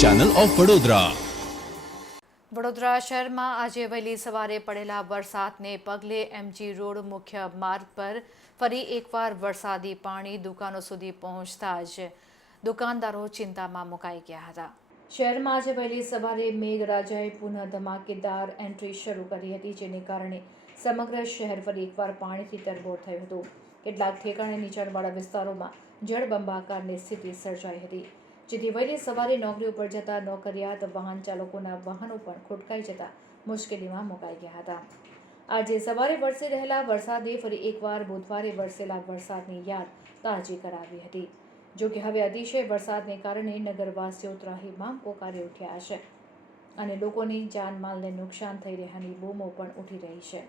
Channel of Vadodara. Vadodara શહેરમાં આજે વહેલી સવારે પડેલા વરસાદને પગલે એમજી રોડ મુખ્ય માર્ગ પર ફરી એકવાર વરસાદી પાણી દુકાનો સુધી પહોંચતા જ દુકાનદારો ચિંતામાં મુકાઈ ગયા હતા। શહેરમાં આજે વહેલી સવારે મેઘરાજાએ પુનઃ ધમાકેદાર એન્ટ્રી શરૂ કરી હતી, જેને કારણે સમગ્ર શહેર ફરી એકવાર પાણીથી તરબોળ થયું હતું। કેટલાક ઠેકાણે નીચાણવાળા વિસ્તારોમાં જળબંબાકારની સ્થિતિ સર્જાઈ હતી, જેથી વહેલી સવારે નોકરી ઉપર જતા નોકરિયાત વાહન ચાલકોના વાહનો પણ ખોટકાઈ જતા મુશ્કેલીમાં મુકાઈ ગયા હતા। આજે સવારે વરસી રહેલા વરસાદે ફરી એકવાર બુધવારે વરસેલા વરસાદની યાદ તાજી કરાવી હતી। જો કે હવે અતિશય વરસાદને કારણે નગરવાસીઓ ત્રાહિમામ પોકારી ઉઠ્યા છે અને લોકોની જાનમાલને નુકસાન થઈ રહ્યાની બૂમો પણ ઉઠી રહી છે।